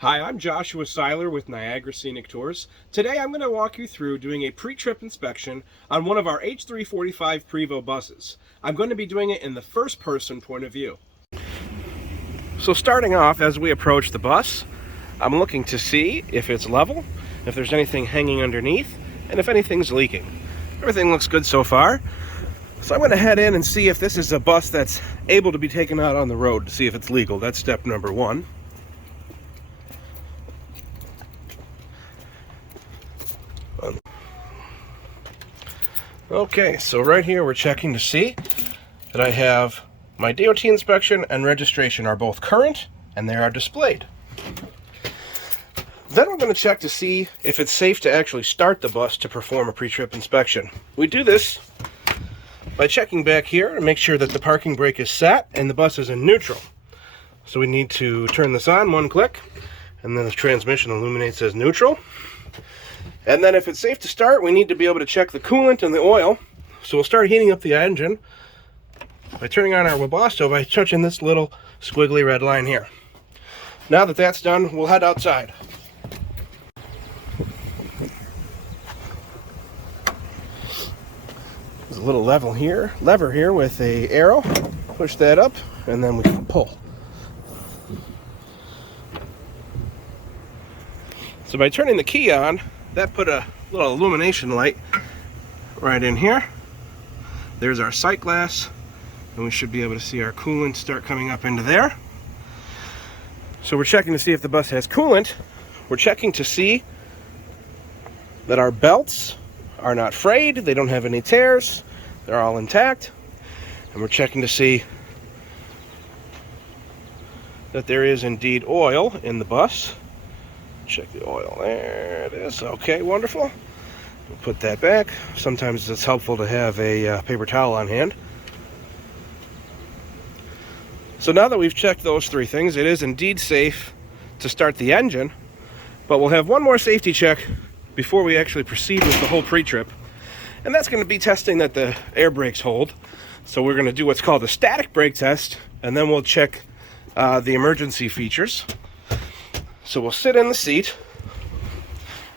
Hi, I'm Joshua Seiler with Niagara Scenic Tours. Today I'm going to walk you through doing a pre-trip inspection on one of our H3-45 Prevost buses. I'm going to be doing it in the first-person point of view. So starting off, as we approach the bus, I'm looking to see if it's level, if there's anything hanging underneath, and if anything's leaking. Everything looks good so far. So I'm going to head in and see if this is a bus that's able to be taken out on the road to see if it's legal. That's step number one. Okay, so right here we're checking to see that I have my DOT inspection and registration are both current and they are displayed. Then we're going to check to see if it's safe to actually start the bus to perform a pre-trip inspection. We do this by checking back here to make sure that the parking brake is set and the bus is in neutral. So we need to turn this on, one click, and then the transmission illuminates as neutral. And then if it's safe to start, we need to be able to check the coolant and the oil. So we'll start heating up the engine by turning on our Webasto by touching this little squiggly red line here. Now that that's done, we'll head outside. There's a little lever here with a arrow. Push that up and then we can pull. So by turning the key on, that put a little illumination light right in here. There's our sight glass, and we should be able to see our coolant start coming up into there. So we're checking to see if the bus has coolant. We're checking to see that our belts are not frayed, they don't have any tears, they're all intact. And we're checking to see that there is indeed oil in the bus. Check the oil. There it is. Okay, wonderful. We'll put that back. Sometimes it's helpful to have a paper towel on hand. So now that we've checked those three things, it is indeed safe to start the engine, but we'll have one more safety check before we actually proceed with the whole pre-trip, and that's going to be testing that the air brakes hold. So we're going to do what's called a static brake test, and then we'll check the emergency features. So we'll sit in the seat,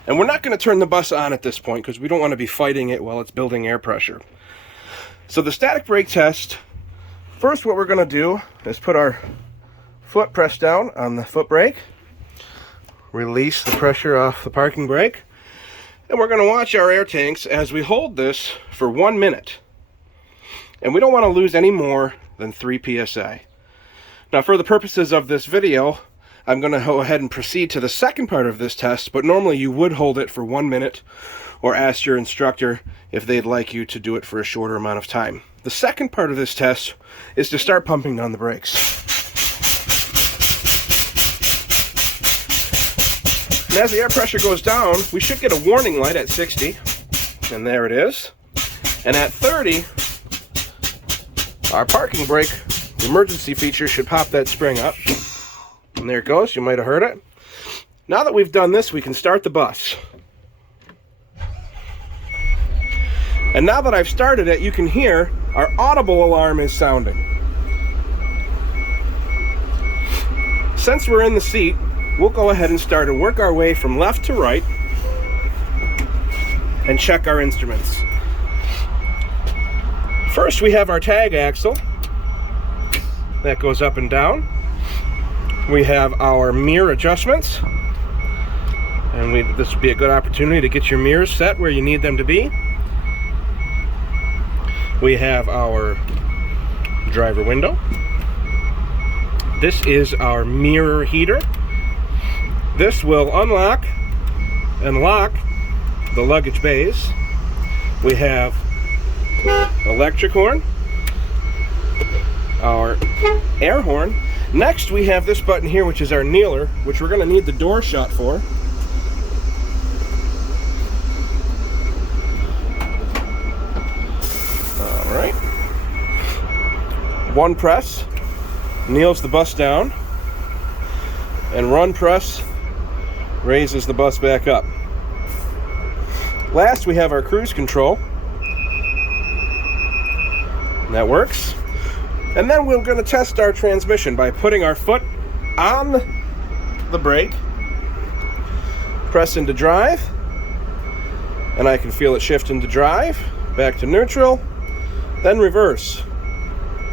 and we're not going to turn the bus on at this point because we don't want to be fighting it while it's building air pressure. So the static brake test, first what we're going to do is put our foot pressed down on the foot brake, release the pressure off the parking brake, and we're going to watch our air tanks as we hold this for 1 minute. And we don't want to lose any more than 3 psi. Now for the purposes of this video, I'm going to go ahead and proceed to the second part of this test, but normally you would hold it for 1 minute or ask your instructor if they'd like you to do it for a shorter amount of time. The second part of this test is to start pumping down the brakes. And as the air pressure goes down, we should get a warning light at 60, and there it is. And at 30, our parking brake emergency feature should pop that spring up. And there it goes, you might have heard it. Now that we've done this, we can start the bus. And now that I've started it, you can hear our audible alarm is sounding. Since we're in the seat, we'll go ahead and start and work our way from left to right and check our instruments. First, we have our tag axle. That goes up and down. We have our mirror adjustments, and this would be a good opportunity to get your mirrors set where you need them to be. We have our driver window. This is our mirror heater. This will unlock and lock the luggage bays. We have electric horn, our air horn. Next, we have this button here, which is our kneeler, which we're going to need the door shut for. All right. One press kneels the bus down, and run press raises the bus back up. Last, we have our cruise control. That works. And then we're going to test our transmission by putting our foot on the brake press into drive, and I can feel it shift into drive, back to neutral, then reverse.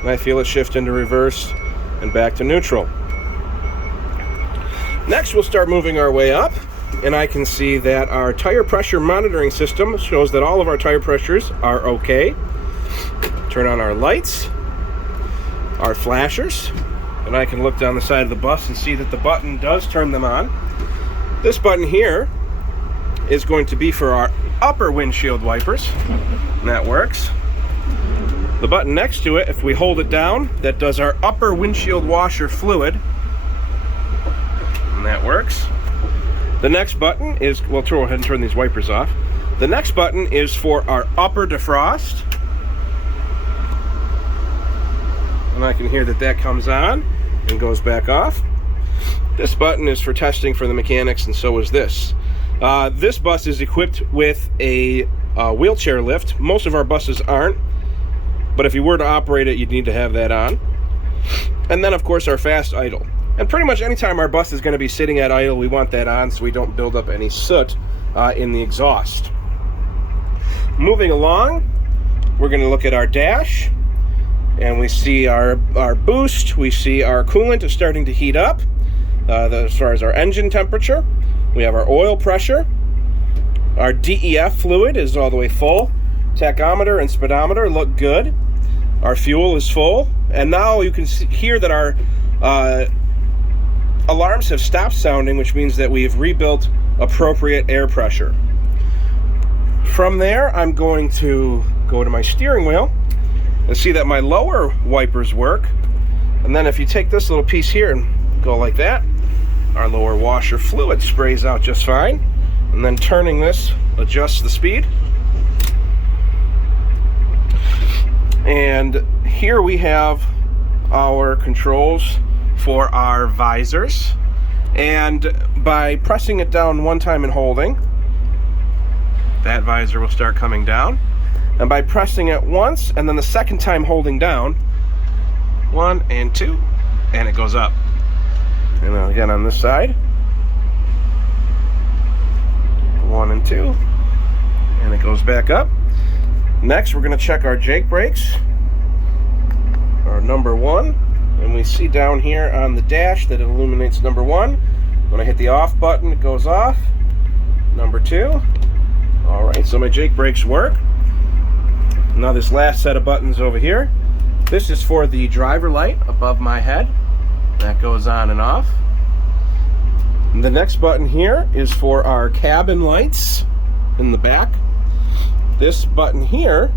And I feel it shift into reverse and back to neutral. Next, we'll start moving our way up, and I can see that our tire pressure monitoring system shows that all of our tire pressures are okay. Turn on our lights, our flashers, and I can look down the side of the bus and see that the button does turn them on. This button here is going to be for our upper windshield wipers, and that works. The button next to it, if we hold it down, that does our upper windshield washer fluid, and that works. The next button is, we'll go ahead and turn these wipers off. The next button is for our upper defrost, and I can hear that that comes on and goes back off. This button is for testing for the mechanics, and so is this. This bus is equipped with a wheelchair lift. Most of our buses aren't, but if you were to operate it, you'd need to have that on. And then, of course, our fast idle. And pretty much anytime our bus is going to be sitting at idle, we want that on so we don't build up any soot in the exhaust. Moving along, we're going to look at our dash, and we see our boost. We see our coolant is starting to heat up. As far as our engine temperature, we have our oil pressure. Our DEF fluid is all the way full. Tachometer and speedometer look good. Our fuel is full. And now you can hear that our alarms have stopped sounding, which means that we've rebuilt appropriate air pressure. From there, I'm going to go to my steering wheel and see that my lower wipers work. And then if you take this little piece here and go like that, our lower washer fluid sprays out just fine. And then turning this adjusts the speed. And here we have our controls for our visors. And by pressing it down one time and holding, that visor will start coming down. And by pressing it once and then the second time holding down, 1 and 2, and it goes up. And then again on this side, 1 and 2, and it goes back up. Next, we're going to check our Jake brakes, our number 1, and we see down here on the dash that it illuminates number 1. When I hit the off button, it goes off. Number 2. All right, so my Jake brakes work. Now this last set of buttons over here, this is for the driver light above my head. That goes on and off. And the next button here is for our cabin lights in the back. This button here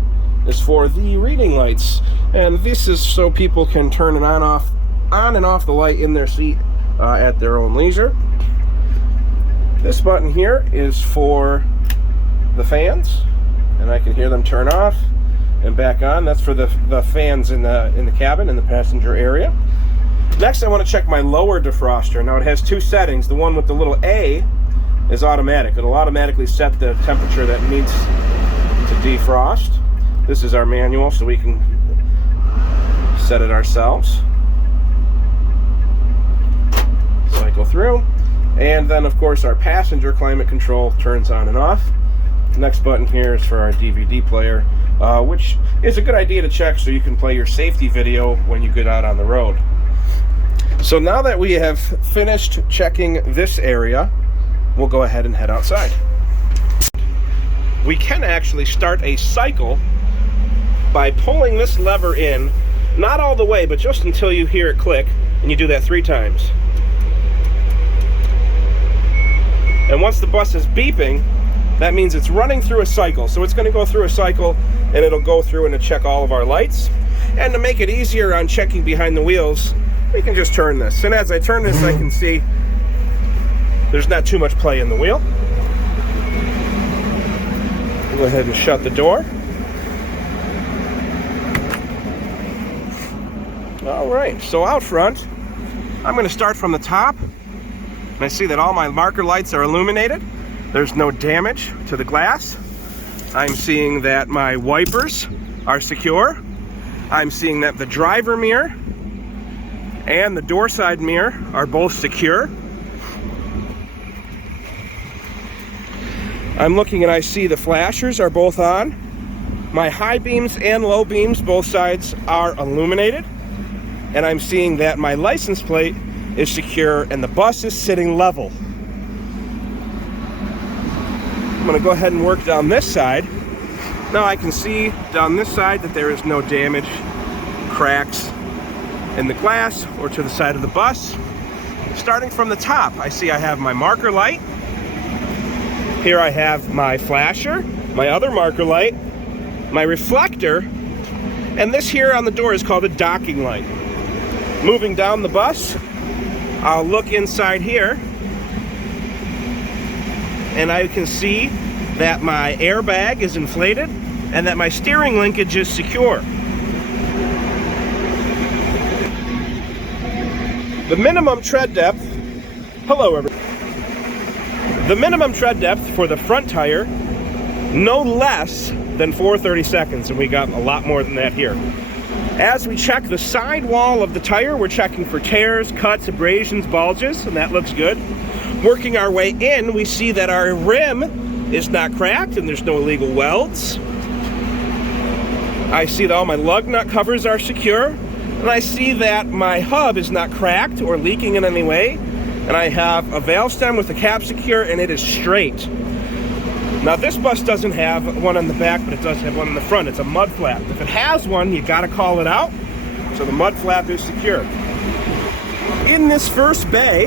is for the reading lights, and this is so people can turn it on and off the light in their seat at their own leisure. This button here is for the fans, and I can hear them turn off and back on. That's for the fans in the cabin, in the passenger area. Next, I want to check my lower defroster. Now it has 2 settings. The one with the little A is automatic. It'll automatically set the temperature that needs to defrost. This is our manual, so we can set it ourselves. Cycle through. And then, of course, our passenger climate control turns on and off. The next button here is for our DVD player, which is a good idea to check so you can play your safety video when you get out on the road. So now that we have finished checking this area, we'll go ahead and head outside. We can actually start a cycle by pulling this lever in, not all the way, but just until you hear it click, and you do that 3 times. And once the bus is beeping, that means it's running through a cycle. So it's going to go through a cycle, and it'll go through and to check all of our lights. And to make it easier on checking behind the wheels, we can just turn this. And as I turn this, I can see there's not too much play in the wheel. Go ahead and shut the door. All right, so out front, I'm going to start from the top. And I see that all my marker lights are illuminated. There's no damage to the glass. I'm seeing that my wipers are secure. I'm seeing that the driver mirror and the door side mirror are both secure. I'm looking and I see the flashers are both on. My high beams and low beams, both sides, are illuminated. And I'm seeing that my license plate is secure and the bus is sitting level. I'm going to go ahead and work down this side. Now I can see down this side that there is no damage, cracks in the glass or to the side of the bus. Starting from the top, I see I have my marker light. Here I have my flasher, my other marker light, my reflector, and this here on the door is called a docking light. Moving down the bus, I'll look inside here, and I can see that my airbag is inflated and that my steering linkage is secure. The minimum tread depth, hello everyone. The minimum tread depth for the front tire, no less than 4/32, and we got a lot more than that here. As we check the side wall of the tire, we're checking for tears, cuts, abrasions, bulges, and that looks good. Working our way in, we see that our rim is not cracked and there's no illegal welds. I see that all my lug nut covers are secure, and I see that my hub is not cracked or leaking in any way, and I have a valve stem with the cap secure and it is straight. Now this bus doesn't have one on the back, but it does have one in the front. It's a mud flap. If it has one, you gotta call it out. So the mud flap is secure. In this first bay,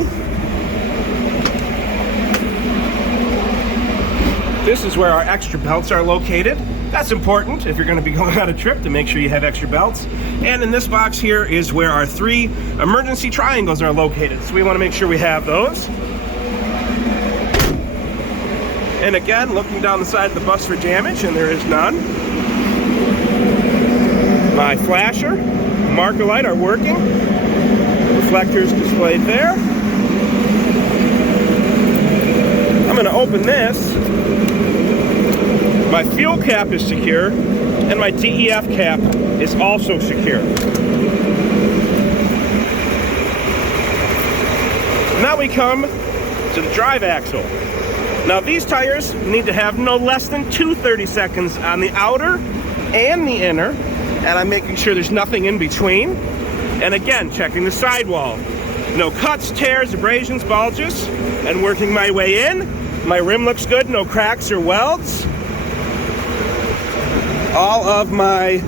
this is where our extra belts are located. That's important if you're gonna be going on a trip, to make sure you have extra belts. And in this box here is where our 3 emergency triangles are located. So we wanna make sure we have those. And again, looking down the side of the bus for damage, and there is none. My flasher, marker light are working. Reflectors displayed there. I'm going to open this. My fuel cap is secure, and my DEF cap is also secure. Now we come to the drive axle. Now these tires need to have no less than 2/32 on the outer and the inner, and I'm making sure there's nothing in between. And again, checking the sidewall. No cuts, tears, abrasions, bulges, and working my way in. My rim looks good, no cracks or welds. All of my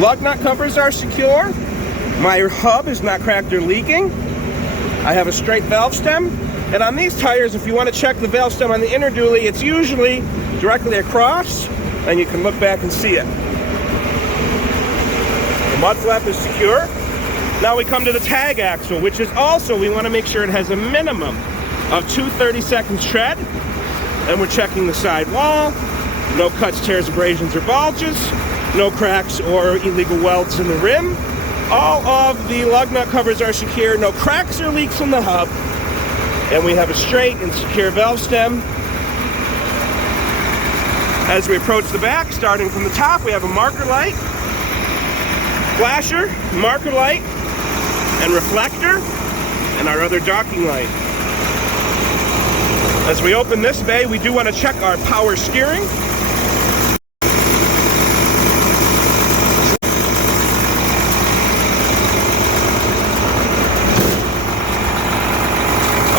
lug nut covers are secure. My hub is not cracked or leaking. I have a straight valve stem. And on these tires, if you want to check the valve stem on the inner dually, it's usually directly across, and you can look back and see it. The mud flap is secure. Now we come to the tag axle, which is also, we want to make sure it has a minimum of 2/32 tread. And we're checking the side wall. No cuts, tears, abrasions, or bulges. No cracks or illegal welds in the rim. All of the lug nut covers are secure. No cracks or leaks in the hub. And we have a straight and secure valve stem. As we approach the back, starting from the top, we have a marker light, flasher, marker light, and reflector, and our other docking light. As we open this bay, we do want to check our power steering.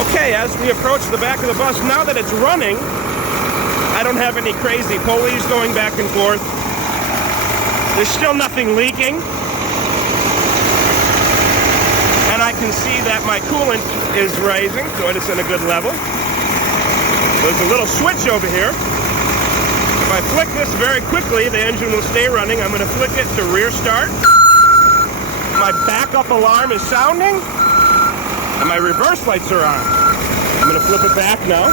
Okay, as we approach the back of the bus, now that it's running, I don't have any crazy pulleys going back and forth. There's still nothing leaking. And I can see that my coolant is rising, so it's in a good level. There's a little switch over here. If I flick this very quickly, the engine will stay running. I'm going to flick it to rear start. My backup alarm is sounding, and my reverse lights are on. I'm going to flip it back now,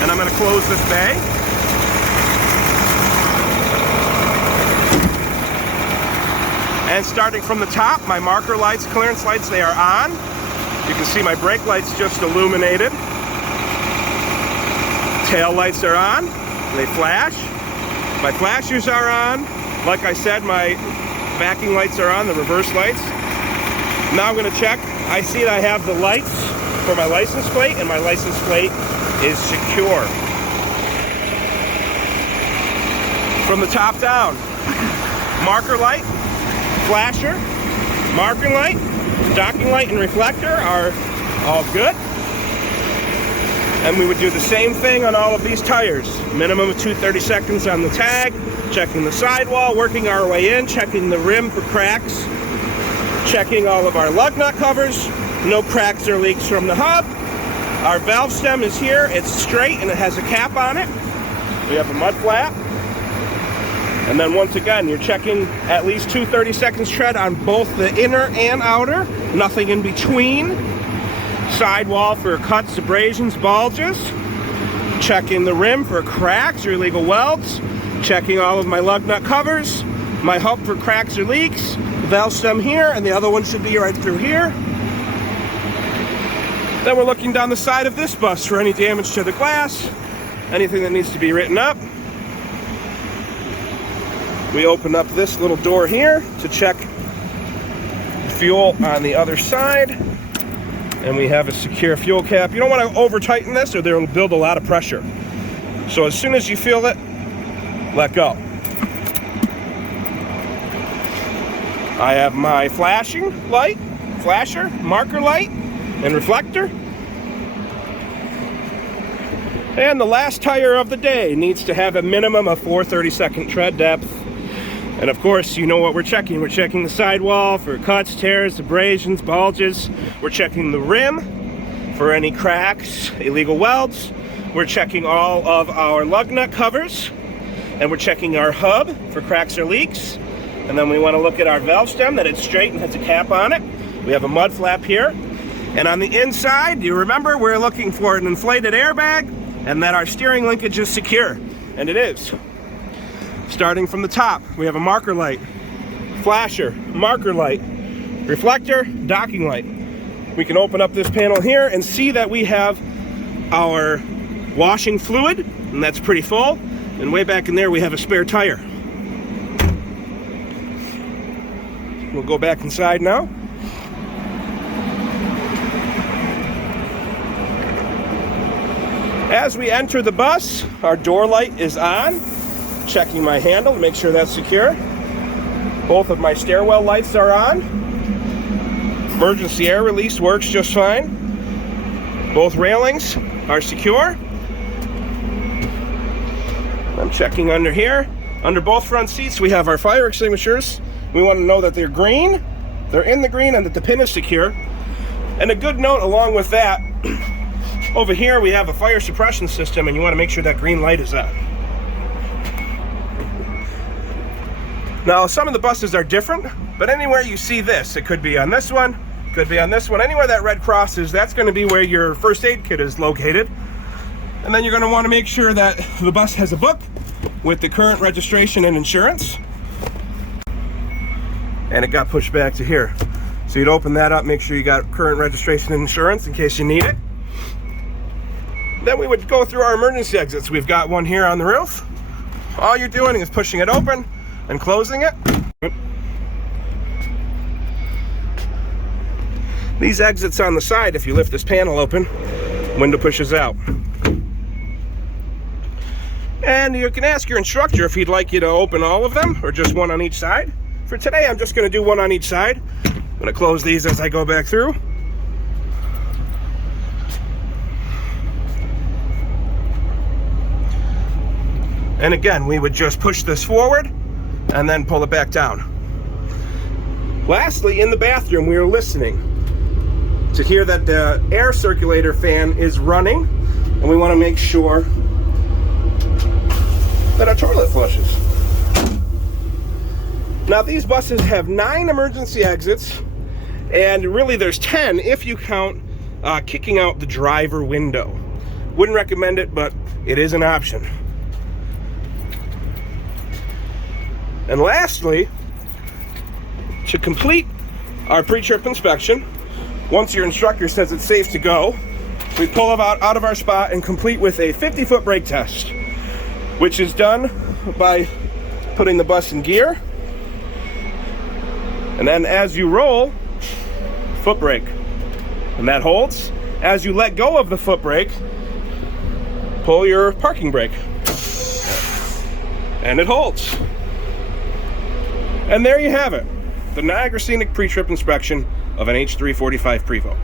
and I'm going to close this bay. And starting from the top, my marker lights, clearance lights, they are on. You can see my brake lights just illuminated. Tail lights are on, they flash. My flashers are on. Like I said, my backing lights are on, the reverse lights. Now I'm going to check. I see that I have the lights for my license plate, and my license plate is secure. From the top down, marker light, flasher, marking light, docking light, and reflector are all good. And we would do the same thing on all of these tires. Minimum of 2 30 seconds on the tag, checking the sidewall, working our way in, checking the rim for cracks, checking all of our lug nut covers, no cracks or leaks from the hub. Our valve stem is here, it's straight and it has a cap on it. We have a mud flap. And then once again, you're checking at least 2 30 seconds tread on both the inner and outer, nothing in between. Sidewall for cuts, abrasions, bulges. Checking the rim for cracks or illegal welds. Checking all of my lug nut covers. My hub for cracks or leaks. Valve stem here, and the other one should be right through here. Then we're looking down the side of this bus for any damage to the glass, anything that needs to be written up. We open up this little door here to check fuel on the other side, and we have a secure fuel cap. You don't want to over tighten this or they'll build a lot of pressure. So as soon as you feel it, let go. I have my flashing light, flasher, marker light, and reflector. And the last tire of the day needs to have a minimum of 4 30-second tread depth. And of course, you know what we're checking. We're checking the sidewall for cuts, tears, abrasions, bulges. We're checking the rim for any cracks, illegal welds. We're checking all of our lug nut covers. And we're checking our hub for cracks or leaks. And then we want to look at our valve stem, that it's straight and has a cap on it. We have a mud flap here. And on the inside, you remember, we're looking for an inflated airbag and that our steering linkage is secure. And it is. Starting from the top, we have a marker light, flasher, marker light, reflector, docking light. We can open up this panel here and see that we have our washing fluid, and that's pretty full. And way back in there, we have a spare tire. We'll go back inside now. As we enter the bus, our door light is on. Checking my handle to make sure that's secure. Both of my stairwell lights are on. Emergency air release works just fine. Both railings are secure. I'm checking under here. Under both front seats, we have our fire extinguishers. We want to know that they're green, they're in the green, and that the pin is secure. And a good note along with that, over here we have a fire suppression system, and you want to make sure that green light is on. Now, some of the buses are different, but anywhere you see this, it could be on this one, could be on this one. Anywhere that red cross is, that's going to be where your first aid kit is located. And then you're going to want to make sure that the bus has a book with the current registration and insurance. And it got pushed back to here. So you'd open that up, make sure you got current registration and insurance in case you need it. Then we would go through our emergency exits. We've got one here on the roof. All you're doing is pushing it open and closing it. These exits on the side, if you lift this panel open, window pushes out. And you can ask your instructor if he'd like you to open all of them or just one on each side. For today, I'm just going to do one on each side. I'm going to close these as I go back through. And again, we would just push this forward and then pull it back down. Lastly, in the bathroom, we are listening to hear that the air circulator fan is running, and we want to make sure that our toilet flushes. Now, these buses have 9 emergency exits, and really there's 10 if you count kicking out the driver window. Wouldn't recommend it, but it is an option. And lastly, to complete our pre-trip inspection, once your instructor says it's safe to go, we pull out of our spot and complete with a 50-foot brake test, which is done by putting the bus in gear. And then as you roll, foot brake. And that holds. As you let go of the foot brake, pull your parking brake. And it holds. And there you have it. The Niagara Scenic pre-trip inspection of an H3-45 Prevost.